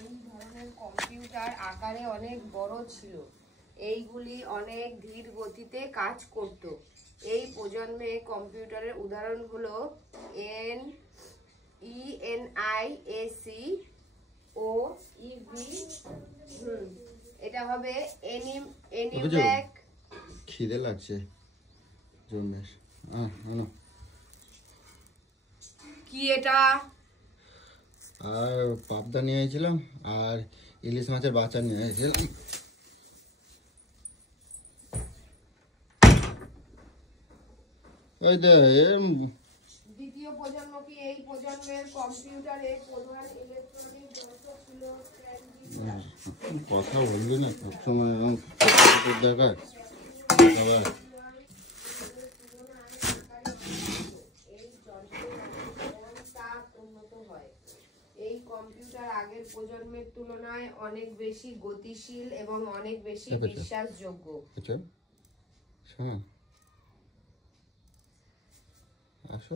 এই ধরনের কম্পিউটার আকারে অনেক বড় ছিল, এইগুলি অনেক ধীর গতিতে কাজ করত। এই প্রজন্মে কম্পিউটারের উদাহরণ হলো ENIAC ও EV। এটা হবে ENIAC। খিদে লাগছে জন্মের। কি এটা? আর পাবদা নিয়ে এসেছিলাম আর ইলিশ মাছের বাচ্চা নিয়ে এসেছিলাম। ওই দ্বিতীয় প্রজন্ম কি এই প্রজন্মের কম্পিউটারে প্রধান ইলেকট্রনিক যন্ত্র ছিল? কথা বলবি না সবসময় এরকম জায়গায়। এই কম্পিউটার আগের প্রজন্মের তুলনায় অনেক বেশি গতিশীল এবং অনেক বেশি বিশ্বাসযোগ্য। আসো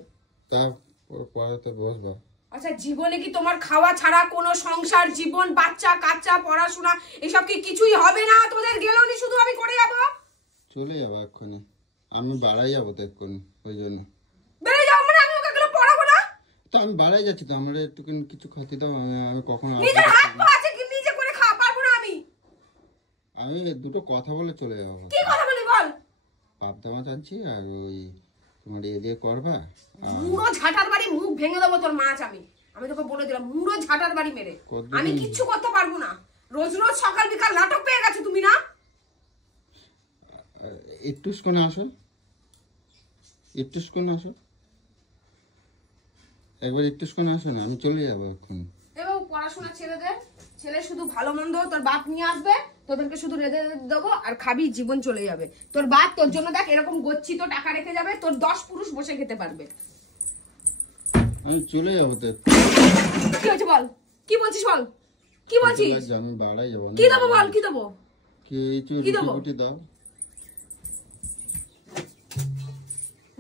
তারপর পড়াতে বসবো। আচ্ছা, জীবনে কি তোমার খাওয়া ছাড়া কোনো সংসার জীবন, বাচ্চা কাচ্চা, পড়াশোনা এসব কি কিছুই হবে না? তোদের গেলেও নি, শুধু আমি করে যাবো। চলে যাবো এক্ষুনি, আমি বাড়াই যাবো তো এক্ষুনি, ওই জন্য। বেড়ে যাও মানে আমি ওকে গেলে পড়াবো না? তো আমি বাড়াই যাচ্ছি তো, আমার একটু কিছু খাতি দাও। আমি কখনো নিজের হাত পা আছে কি নিজে করে খাওয়া পারবো না আমি? আমি দুটো কথা বলে চলে যাবো। কি কথা বলি বল? পাবদা মাছ আনছি আর ওই তোমার এ দিয়ে করবা। মুড়ো ঝাঁটার বাড়ি মুখ ভেঙে দেবো তোর মাছ। আমি তোকে বলে দিলাম, মুড়ো ঝাঁটার বাড়ি মেরে আমি কিচ্ছু করতে পারবো না। রোজ রোজ সকাল বিকাল নাটক পেয়ে গেছো তুমি না? একটুস কোনে আসো, একটুস কোনে আসো, একবার একটুস কোনে আসো না, আমি চলে যাবো এখন। এবার পড়াশোনা ছেড়ে দে, ছেলে শুধু ভালো মন্দ তোর বাপ নিয়ে আসবে, তোদেরকে শুধু রেঁধে দেবো আর খাবি, জীবন চলে যাবে। তোর বাপ তোর জন্য দেখ এরকম গচ্ছিত টাকা রেখে যাবে, তোর 10 পুরুষ বসে খেতে পারবে। আমি চলে যাবো তো। কি হচ্ছে বল? কি বলছিস বল? কি বলছিস? আমি বাড়াই যাবো। কি দেবো বল? কি দেবো? কি দেবো? রুটি দাও।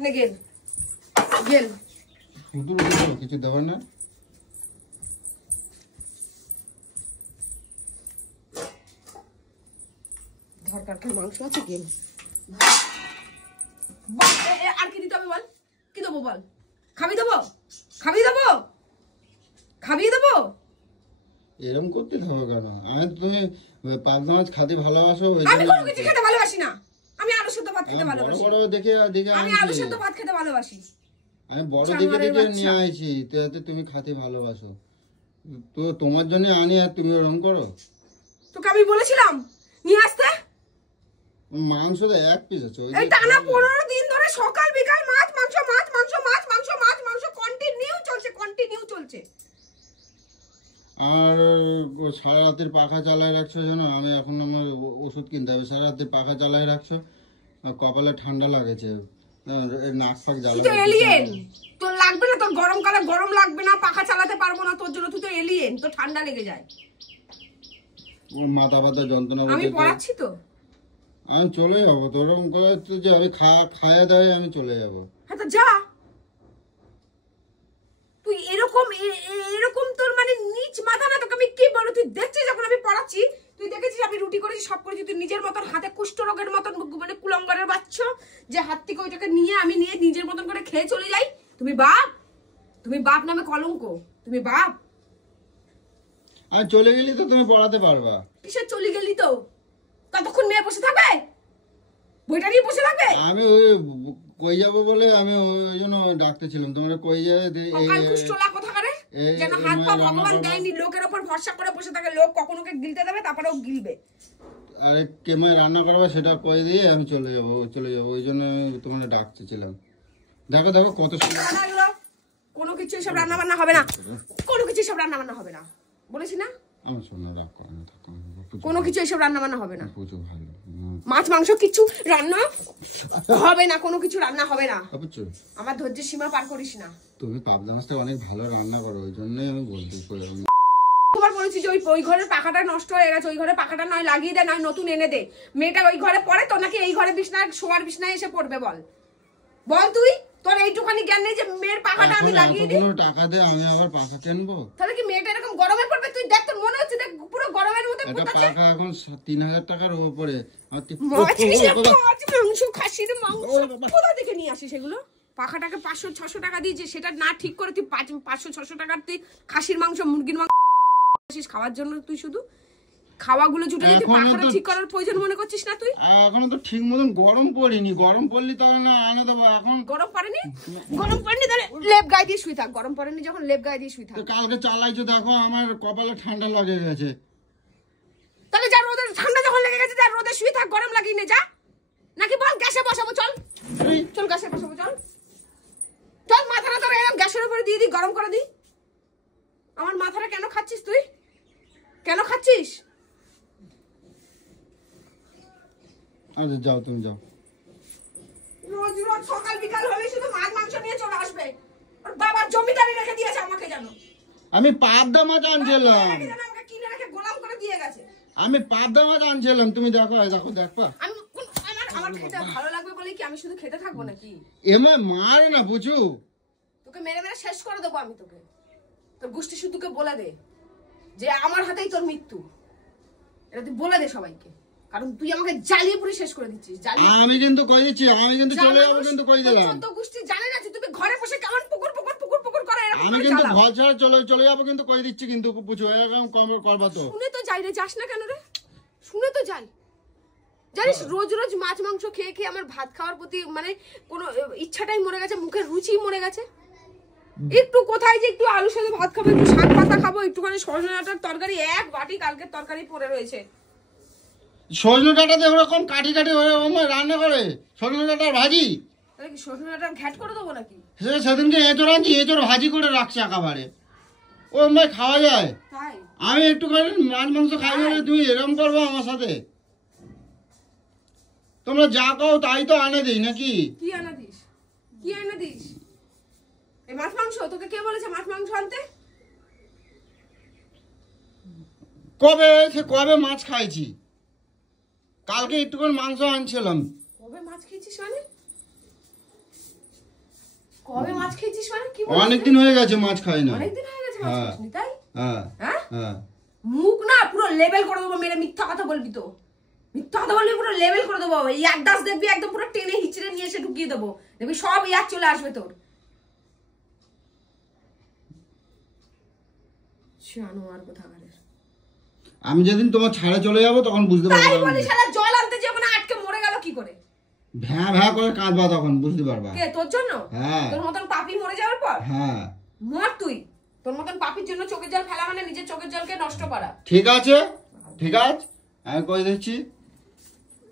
নে গেল গেল। শুধু রুটি দাও, কিছু দেবার না? ধরকার মাংস আছে গেল। আর কি দিতে হবে বল? কি দেবো বল? খাবি দেবো? খাবি দেবো? খাবিয়ে দেবো? এরকম করতে হবে কেন? আমি তুমি পাবদা মাছ খেতে ভালোবাসো। আমি কোনো কিছু খেতে ভালোবাসি না। আমি আলু সেদ্ধ ভাত খেতে ভালোবাসি। বড় দেখে আমি আলু সেদ্ধ ভাত খেতে ভালোবাসি। আমি বড় দেখে নিয়ে আইছি, তাতে তুমি খেতে ভালোবাসো। তো তোমার জন্য আনি আর তুমি এরকম করো? তোকে আমি বলেছিলাম নিয়ে আসতে। মাংস তো এক পিস আছে। এই টানা 15 দিন ধরে সকাল বিকাল মাছ মাংস মাছ মাংস মাছ মাংস মাছ মাংস কন্টিনিউ চলছে। আর সারা রাতের পাখা চালায় রাখছো জানো? আমি এখন আমার ওষুধ কিনতে হবে। সারা রাতের পাখা চালায় রাখছো, কপালে ঠান্ডা লাগেছে, নাক ফাক জ্বালা। তুই তো এলিয়েন, তোর লাগবে না? তোর গরমকালে গরম লাগবে না, পাখা চালাতে পারবো না তোর জন্য। তুই তো এলিয়েন, তোর ঠান্ডা লেগে যায়। মাথা ব্যথা যন্ত্রণা। আমি পড়াচ্ছি তো। আমি চলে যাবো। তোর করে যে আমি খাইয়ে দেয় আমি চলে যাবো। হ্যাঁ তো যা। তুই এরকম তোর মানে নিচ মাথা না? তোকে আমি কি বলবো? তুই দেখছিস যখন আমি পড়াচ্ছি, তুই দেখেছিস আমি রুটি করেছি, সব করেছি, তুই নিজের মতন হাতে কুষ্ঠ রোগের মতন মানে কুলঙ্গারের বাচ্চা যে হাত থেকে ওইটাকে নিয়ে আমি নিয়ে নিজের মতন করে খেয়ে চলে যাই। তুমি বাপ নামে কলঙ্ক। তুমি বাপ। আর চলে গেলি তো তুমি পড়াতে পারবা। কিসের চলে গেলি? তো কতক্ষণ মেয়ে বসে থাকবে? বইটা নিয়ে বসে থাকবে? আমি ওই কই যাবো বলে আমি ওই জন্য ডাকতেছিলাম। তোমরা কই যাবে? কুষ্ঠলা কোথাকারে যেন হাত পা ভগবান দেয়নি, লোকের ওপর ভরসা করে বসে থাকে। লোক কখনো ওকে গিলতে দেবে, তারপরে ও গিলবে। আরে কেমন রান্না করবে সেটা কই দিয়ে আমি চলে যাবো। ওই জন্য তোমরা ডাকতেছিলাম। দেখো কত সুন্দর। কোনো কিছু সব রান্না বান্না হবে না, কোনো কিছু সব রান্না বান্না হবে না, বলেছি না? আমার সোনা রাগ করে না, থাকো। কোনো কিছু এসব রান্না বান্না হবে না। প্রচুর ভালো মাছ মাংস কিছু রান্না হবে না, কোনো কিছু রান্না হবে না। আমার ধৈর্যের সীমা পার করিস না। তুমি পাবদা মাছটা অনেক ভালো রান্না করো, ওই জন্যই আমি বলতে তোমার বলেছি যে ওই ঘরের পাখাটা নষ্ট হয়ে গেছে, ওই ঘরের পাখাটা নয় লাগিয়ে দে, নয় নতুন এনে দে। মেয়েটা ওই ঘরে পড়ে তো নাকি এই ঘরে বিছনায় শোয়ার বিছনায় এসে পড়বে? বল তুই, তোর এইটুখানি জ্ঞান নেই যে মেয়ের পাখাটা আমি লাগিয়ে দিই? টাকা দে আমি আবার পাখা কিনবো? তাহলে কি মেয়েটা এরকম গরমে পড়বে? তুই দেখ, তোর মনে হচ্ছে এটা কোথাছে? পাখা এখন 3000 টাকার উপরে। আর মাছ মাংস খাসির মাংস কোথা থেকে নিয়ে আসিস সেগুলো? পাখাটাকে 500-600 টাকা দিয়েছে, সেটা না ঠিক করে তুই 500-600 টাকার তুই খাসির মাংস মুরগির মাংস আসিস খাওয়ার জন্য। তুই শুধু খাওয়াগুলো জুটে তুই এখনো পাখাটা তো- ঠিক করার প্রয়োজন মনে করছিস না তুই? এখনো তো ঠিক মতন গরম পড়েনি, গরম পড়লি তখন না আনে দেবো। এখন গরম পড়েনি? গরম পড়েনি তাহলে লেপ গায়ে দিয়ে শুই থাক। গরম পড়েনি যখন লেপ গায়ে দিয়ে শুই থাক। তো কালকে চালাইছো, দেখো আমার কপালে ঠান্ডা লাগে গেছে। তাহলে যা রোদে ঠান্ডা যখন লেগে গেছে যা রোদে শুই থাক, গরম লাগিয়ে নে যা। নাকি বল গ্যাসে বসাবো? চল এই, চল গ্যাসে বসাবো, চল চল। মাথাটা তোর এরকম গ্যাসের উপরে দিয়ে দিই, গরম করে দিই। আমার মাথাটা কেন খাচ্ছিস তুই? কেন খাচ্ছিস? আচ্ছা যাও, তুমি যাও। রোজ রোজ সকাল বিকাল হলে শুধু মাছ মাংস নিয়ে চলে আসবে। ওর বাবার জমিদারি রেখে দিয়েছে আমাকে, জানো? আমি পাবদা মাছ আনছিলাম, আমাকে কিনে রেখে গোলাম করে দিয়ে গেছে। আমি পাবদা মাছ আনছিলাম। তুমি দেখো, এই দেখো, দেখবা। আমার খেতে ভালো লাগবে বলে কি আমি শুধু খেতে থাকবো নাকি? এমা মারে না, বুঝু। তোকে মেরে মেরে শেষ করে দেবো আমি তোকে। তোর গোষ্ঠী শুদ্ধকে বলে দে যে আমার হাতেই তোর মৃত্যু। এটা তুই বলে দে সবাইকে, কারণ তুই আমাকে জ্বালিয়ে পুরো শেষ করে দিচ্ছিস। আমি কিন্তু কই দিচ্ছি, আমি কিন্তু চলে যাবো, কিন্তু কই দিলাম। তো গোষ্ঠী জানে না যে তুমি ঘরে বসে কেমন পুকুর পুকুর পুকুর পুকুর করে এরকম আমি করে কিন্তু জ্বালাও। ঘর ছাড়া চলে যাবো, কিন্তু কই দিচ্ছি, কিন্তু বুঝু এরকম করবা তো। শুনে তো যাই রে, যাস না কেন রে? শুনে তো যাই। জানিস রোজ রোজ মাছ মাংস খেয়ে খেয়ে আমার ভাত খাওয়ার প্রতি মানে কোনো ইচ্ছাটাই মরে গেছে, মুখের রুচিই মরে গেছে। একটু কোথায় যে একটু আলুর সাথে ভাত খাবো, একটু শাক পাতা খাবো, একটুখানি সজনে ডাঁটার তরকারি, এক বাটি কালকের তরকারি পড়ে রয়েছে। সজনে ডাঁটাতে ওরকম কাঠি কাঠি রান্না করে, সজনে ডাঁটার ভাজি। তাহলে কি সজনে ডাঁটা ঘ্যাট করে দেবো নাকি? সেদিনকে এঁচড় আনছি, এঁচড় ভাজি করে রাখছে একেবারে। ও ভাই খাওয়া যায়? তাই আমি একটুখানি মাছ মাংস খাই বলে তুমি এরকম করবো আমার সাথে? তোমরা যা কও তাই তো আনে দিই নাকি? কি আনা দিস? কি আনা দিস? এই মাছ মাংস তোকে কে বলেছে মাছ মাংস আনতে? কবে মাছ খাইছি? কালকে একটুখানি মাংস আনছিলাম। কবে মাছ খেয়েছিস মানে? কবে মাছ খেয়েছিস মানে কি বলছিস? অনেকদিন হয়ে গেছে মাছ খাই না। অনেকদিন হয়ে গেছে মাছ হ্যাঁ। খাসনি, তাই? হ্যাঁ হ্যাঁ? হ্যাঁ। মুখ না পুরো লেভেল করে দেবো, মেরে মিথ্যা কথা বলবি তো। মিথ্যা কথা বলবি পুরো লেভেল করে দেবো। এই একদাস দেখবি একদম পুরো টেনে হিচড়ে নিয়ে এসে ঢুকিয়ে দেবো, দেখবি সব ইয়াদ চলে আসবে তোর। জানোয়ার কোথাকারের। আমি যেদিন তোমার ছাড়ে চলে যাবো তখন বুঝতে তাই পারবো। বলি শালা জল আনতে যে ওখানে আটকে মরে গেল কি করে? ভ্যাঁ ভ্যাঁ করে কাঁদবা, তখন বুঝতে পারবা। কে তোর জন্য? হ্যাঁ তোর মতন পাপি মরে যাওয়ার পর? হ্যাঁ। মর তুই। তোর মতন পাপির জন্য চোখের জল ফেলা মানে নিজের চোখের জলকে নষ্ট করা। ঠিক আছে, ঠিক আছে, আমি কই দিচ্ছি।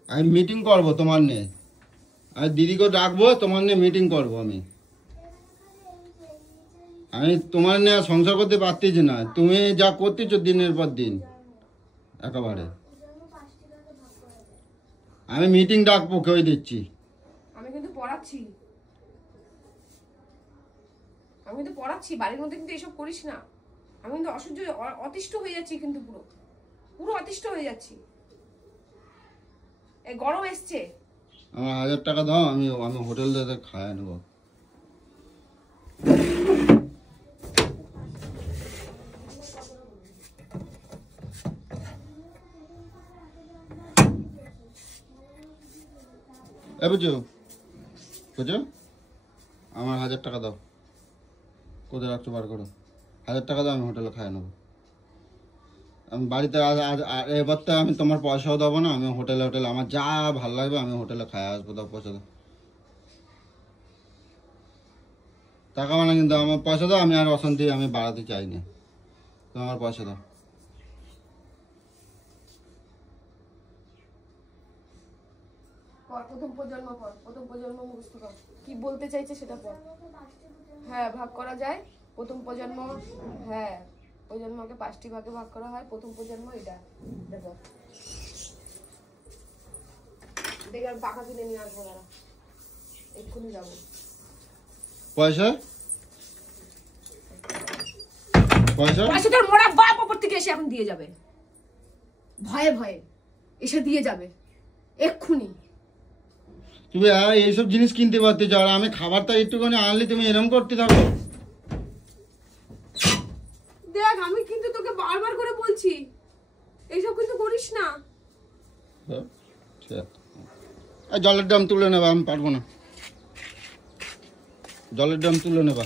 আমি মিটিং করবো তোমার নিয়ে, আমি দিদিকে ডাকবো, তোমার নিয়ে মিটিং করবো। আমি তোমার নিয়ে আর সংসার করতে পারতেছি না। তুমি যা করতেছো দিনের পর দিন একেবারে। আমি মিটিং ডাকবো, কই দিচ্ছি। আমি কিন্তু পড়াচ্ছি, আমি কিন্তু পড়াচ্ছি। বাড়ির মধ্যে কিন্তু এসব করিস না। আমি কিন্তু অসহ্য অতিষ্ঠ হয়ে যাচ্ছি, কিন্তু পুরো পুরো অতিষ্ঠ হয়ে যাচ্ছি। এই গরম এসছে। আমার 1000 টাকা দাও, আমি হোটেল থেকে খাওয়া নেবো। বুঝছো বুঝছো, আমার 1000 টাকা দাও। কোথায় রাখছো বার করো। 1000 টাকা দাও, আমি হোটেলে খাওয়া নেবো। আমি বাড়িতে এবার তো আমি তোমার পয়সাও দেবো না। আমি হোটেলে আমার যা ভালো লাগবে আমি হোটেলে খাই আসবো। দাও পয়সা দাও, টাকা মানে কিন্তু আমার পয়সা দাও। আমি আর অশান্তি আমি বাড়াতে চাই না, তুমি আমার পয়সা দাও। প্রথম প্রজন্ম পর, প্রথম প্রজন্ম মুখস্থ কর। কি বলতে চাইছে সেটা পর। হ্যাঁ ভাগ করা যায়। প্রথম প্রজন্ম, হ্যাঁ প্রজন্মকে 5টি ভাগে ভাগ করা হয়। প্রথম প্রজন্ম এটা। দেখো দেখে আর পাখা কিনে নিয়ে আসবো দাঁড়া, এক্ষুনি যাবো। পয়সা পয়সা পয়সা তোর মোড়া বাপ ওপর থেকে এসে এখন দিয়ে যাবে, ভয়ে ভয়ে এসে দিয়ে যাবে এক্ষুনি। তুমি এইসব জিনিস কিনতে পারতে চাও, আর আমি খাবারটা একটুখানি আনলে তুমি এরকম করতে থাকো। দেখ আমি কিন্তু তোকে বারবার করে বলছি, এইসব কিন্তু করিস না। জলের ড্রাম তুলে নেবা, আমি পারবো না। জলের ড্রাম তুলে নেবা।